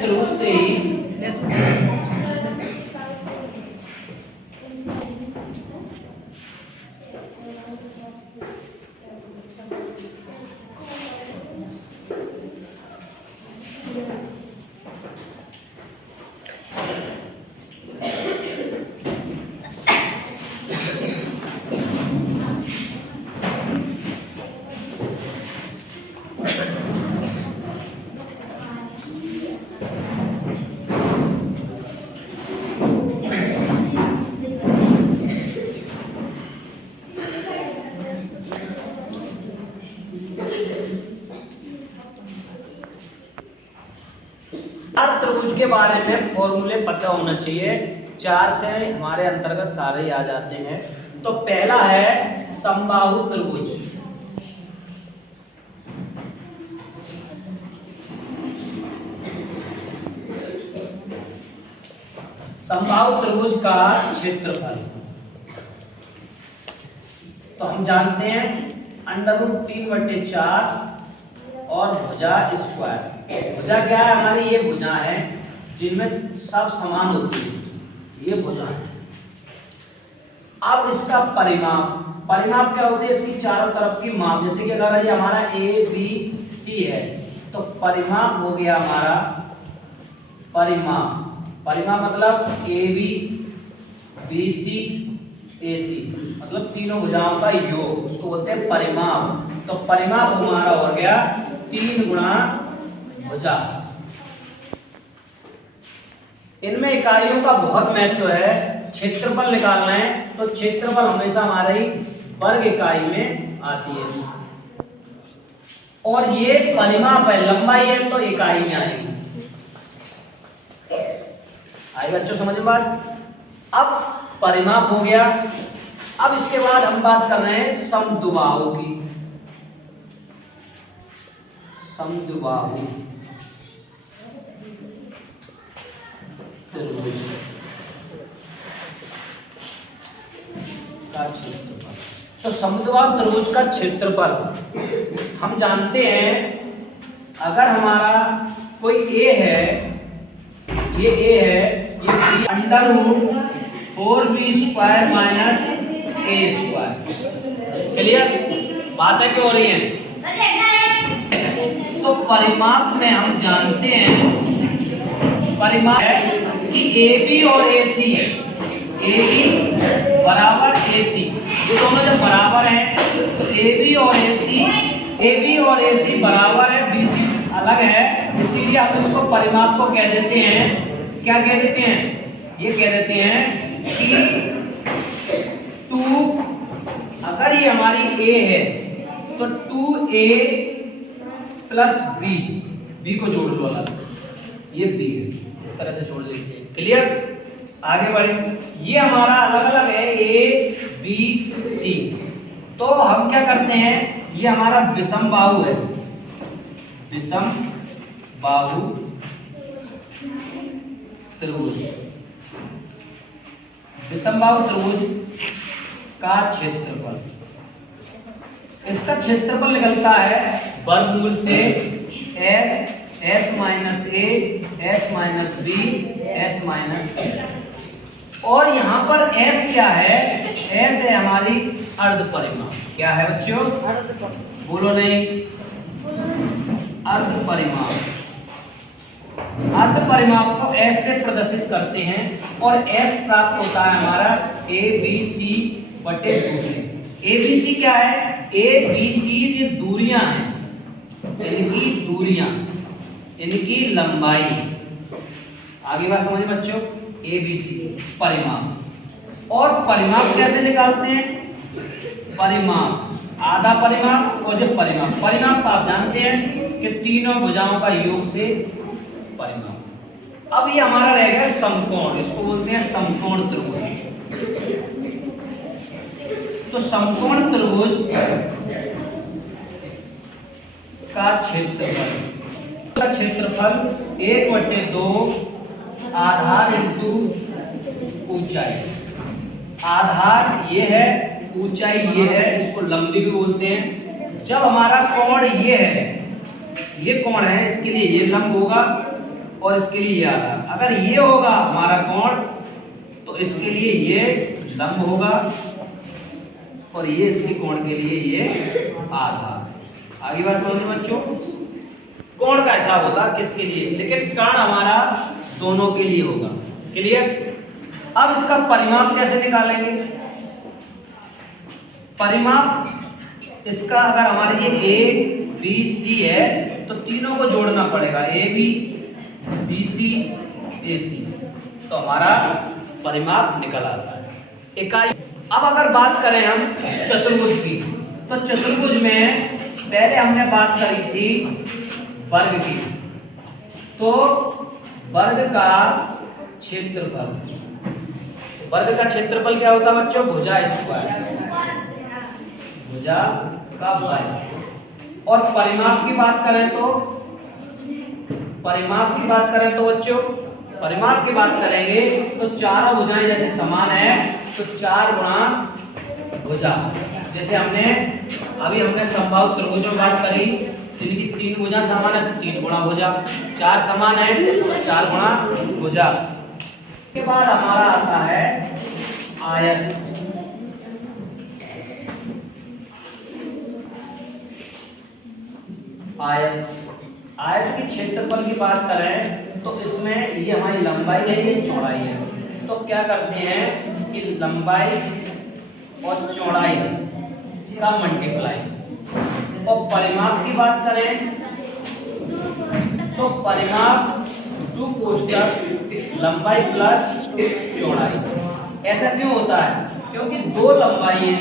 त्रिभुज से ही त्रिभुज के बारे में फॉर्मूले पता होना चाहिए। 4 से हमारे अंतर्गत सारे ही आ जाते हैं। तो पहला है समबाहु त्रिभुज। समबाहु त्रिभुज का क्षेत्रफल तो हम जानते हैं √3/4 और भुजा स्क्वायर। भुजा क्या है? हमारी ये भुजा है जिनमें सब समान होती है, ये भुजा है। अब इसका परिमाप क्या होती है? इसकी चारों तरफ की माप। जैसे कि अगर ये हमारा ABC है तो परिमाप हो गया हमारा परिमाप मतलब AB BC AC मतलब तीनों भुजाओं का योग, उसको बोलते हैं परिमाप। तो परिमाप हमारा हो गया 3 गुणा भुजा। इनमें इकाइयों का बहुत महत्व है। क्षेत्रफल निकालना है तो क्षेत्रफल हमेशा हमारी वर्ग इकाई में आती है, और ये परिमाप है, लंबाई है तो इकाई में आएगी। आई बच्चों समझ में बात? अब परिमाप हो गया। अब इसके बाद हम बात कर रहे हैं समद्विबाहु की। समद्विबाहु त्रिभुज का क्षेत्रफल। तो समद्विबाहु त्रिभुज का क्षेत्रफल हम जानते हैं, अगर हमारा कोई ए है, ये ए है, ये √4b² - a²। क्लियर बात है क्यों हो रही है? तो परिमाप में हम जानते हैं, परिमाप है कि AB और AC, AB बराबर AC, ये दोनों जब बराबर हैं तो AB और AC बराबर है, BC अलग है, इसीलिए हम इसको परिमाप को कह देते हैं, क्या कह देते हैं? ये कह देते हैं कि 2, अगर ये हमारी A है तो 2A + B को जोड़ लो अलग, ये B है, इस तरह से जोड़ देते हैं। क्लियर? आगे बढ़े। ये हमारा अलग अलग है A B C, तो हम क्या करते हैं, ये हमारा विषमबाहु है, विषमबाहु त्रिभुज। विषमबाहु त्रिभुज का क्षेत्रफल, इसका क्षेत्रफल निकलता है वर्गमूल से S - A S - B S - C। और यहाँ पर S क्या है? S है हमारी अर्ध परिमाप। क्या है बच्चों? बोलो नहीं, अर्ध परिमाप। अर्ध परिमाप को S से प्रदर्शित करते हैं और S प्राप्त होता है हमारा ABC/2 से। ABC क्या है? ABC ये दूरियां हैं, इनकी दूरियां, इनकी लंबाई। आगे बात समझिए बच्चों। ABC परिमाप। और परिमाप कैसे निकालते हैं? परिमाप आधा परिमाप और जो परिमाप आप जानते हैं कि तीनों भुजाओं का योग से परिमाप। अब ये हमारा रह गया समकोण, इसको बोलते हैं समकोण त्रिभुज। तो समकोण त्रिभुज का क्षेत्रफल 1/2 आधार इंटू ऊंचाई। आधार ये है, ऊंचाई ये है, इसको लंबी भी बोलते हैं। जब हमारा कोण ये है, ये कोण है, इसके लिए ये लंब होगा और इसके लिए ये आधार। अगर ये होगा हमारा कोण तो इसके लिए ये लंब होगा और ये इसके कोण के लिए ये आधार। आगे बात समझ में बच्चों, कोण का हिसाब होता है किसके लिए, लेकिन कर्ण हमारा दोनों के लिए होगा। क्लियर। अब इसका परिमाप कैसे निकालेंगे? परिमाप इसका अगर हमारे ये ए बी सी है तो तीनों को जोड़ना पड़ेगा, ए बी बी सी ए सी, तो हमारा परिमाप निकल आता है इकाई। अब अगर बात करें हम चतुर्भुज की, तो चतुर्भुज में पहले हमने बात करी थी वर्ग की, तो वर्ग का क्षेत्रफल, वर्ग का क्षेत्रफल क्या होता है बच्चों? भुजा स्क्वायर, भुजा का वर्ग। और परिमाप की बात करें तो, परिमाप की बात करें तो बच्चों, परिमाप की बात करेंगे तो चारों भुजाएं जैसे समान है तो 4 गुणा भुजा। जैसे हमने समबाहु त्रिभुजों बात करी, जिनकी 3 भुजा समान है तो 3 गुणा भुजा, 4 समान है तो 4 गुणा भुजा। इसके बाद हमारा आता है आयत। आयत की क्षेत्रफल की बात करें तो इसमें ये हमारी लंबाई है, ये चौड़ाई है। तो क्या करते हैं कि लंबाई और चौड़ाई का मल्टीप्लाई। और परिमाप की बात करें तो परिमाप 2 कोष्ठक लंबाई प्लस चौड़ाई। ऐसा क्यों होता है? क्योंकि 2 लंबाई है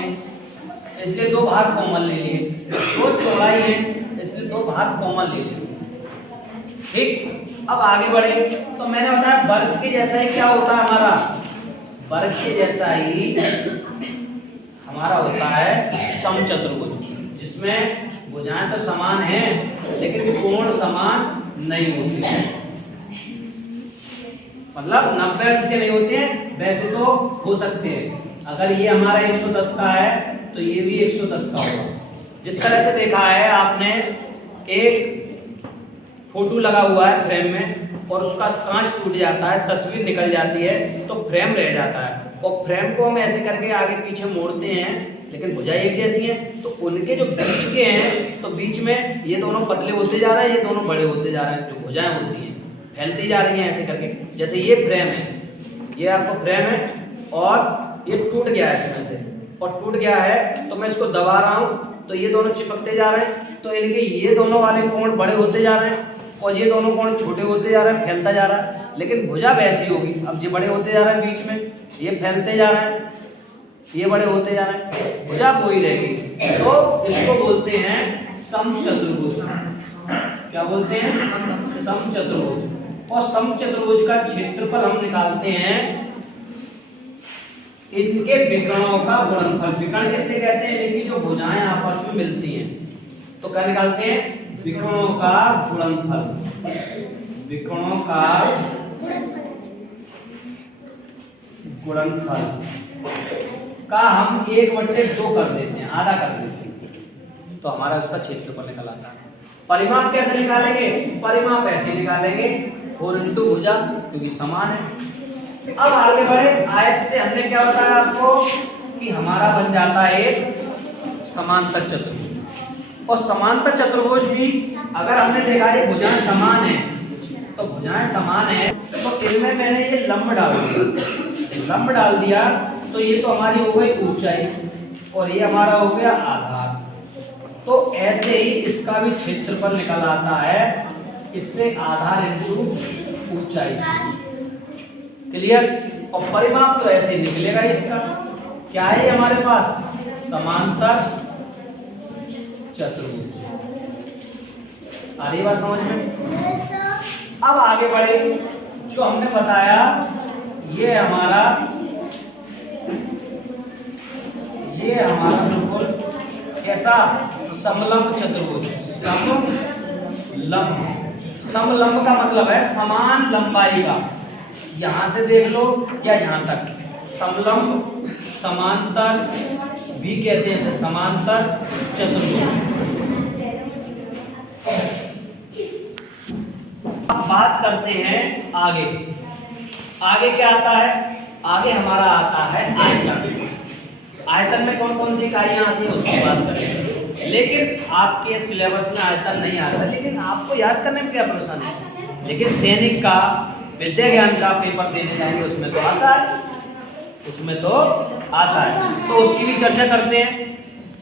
इसलिए 2 भाग कॉमन ले लिए, 2 चौड़ाई है इसलिए 2 भाग कॉमन ले लिए। ठीक। अब आगे बढ़े तो मैंने बताया वर्ग के जैसा ही क्या होता है हमारा, वर्ग के जैसा ही हमारा होता है समचतुर्भुज, जिसमें भुजाएं तो समान हैं लेकिन कोण समान नहीं होते, मतलब 90 अंश के नहीं होते हैं। वैसे तो हो सकते हैं, अगर ये हमारा 110 का है तो ये भी 110 का होगा। जिस तरह से देखा है आपने, एक फोटो लगा हुआ है फ्रेम में और उसका कांच टूट जाता है, तस्वीर निकल जाती है तो फ्रेम रह जाता है, और फ्रेम को हम ऐसे करके आगे पीछे मोड़ते हैं लेकिन भुजा एक जैसी है, तो उनके जो बीच के हैं तो बीच में ये दोनों पतले होते जा रहे हैं, ये दोनों बड़े होते जा रहे हैं, जो भुजाएं होती हैं फैलती जा रही हैं ऐसे करके। जैसे ये फ्रेम है, ये आपका फ्रेम है और ये टूट गया है इसमें से, और टूट गया है तो मैं इसको दबा रहा हूँ तो ये दोनों चिपकते जा रहे हैं, तो इनके ये दोनों वाले कोण बड़े होते जा रहे हैं और ये दोनों कोण छोटे होते जा रहे हैं, फैलता जा रहा है। लेकिन भुजा वैसी होगी, अब ये बड़े होते जा रहे हैं बीच में, ये फैलते जा रहे हैं, ये बड़े होते जा रहे हैं, भुजा वही रहेगी। तो इसको बोलते हैं समचतुर्भुज। क्या बोलते हैं? समचतुर्भुज। और समचतुर्भुज का क्षेत्रफल हम निकालते हैं इनके विकर्णों का गुणनफल। विकर्ण किससे कहते हैं? इनकी जो भुजाएं आपस में मिलती हैं, तो क्या निकालते हैं? विकर्णों का गुणनफल। विकर्णों का गुणनफल का हम 1/2 कर देते हैं, आधा कर देते हैं, तो हमारा उसका क्षेत्रफल निकल आता है। परिमाप कैसे निकालेंगे? परिमाप ऐसे निकालेंगे 4 इंटू भुजा, क्योंकि समान है। अब आगे बढ़े, आयत से हमने क्या बताया आपको कि हमारा बन जाता है एक समांतर चतुर्भुज। और समांतर चतुर्भुज भी अगर हमने देखा ये भुजाएं समान है, तो भुजाएं समान है तो इनमें मैंने ये लंब डाल दिया, लंब डाल दिया तो ये तो हमारी हो गई ऊंचाई और ये हमारा हो गया आधार। तो ऐसे ही इसका भी क्षेत्रफल निकल आता है, इससे आधार इंटू ऊंचाई से। क्लियर? और परिमाप तो ऐसे ही निकलेगा इसका। क्या है हमारे पास? समांतर चतुर्भुज। आ रही बात समझ में? अब आगे बढ़े, जो हमने बताया ये हमारा बिल्कुल कैसा? समलंब चतुर्भुज। समलंब, समलंब का मतलब है समान लंबाई का। यहां से देख लो या यहां तक, समलंब, समांतर भी कहते हैं इसे, समांतर चतुर्भुज। बात करते हैं आगे। आगे क्या आता है? आगे हमारा आता है आयतन। आयतन में कौन कौन सी इकाइयाँ आती हैं उसकी बात करें। लेकिन आपके सिलेबस में आयतन नहीं आता, लेकिन आपको याद करने में क्या परेशानी है। लेकिन सैनिक का विद्या ज्ञान का पेपर देने जाएंगे उसमें तो आता है, उसमें तो आता है, तो उसकी भी चर्चा करते हैं।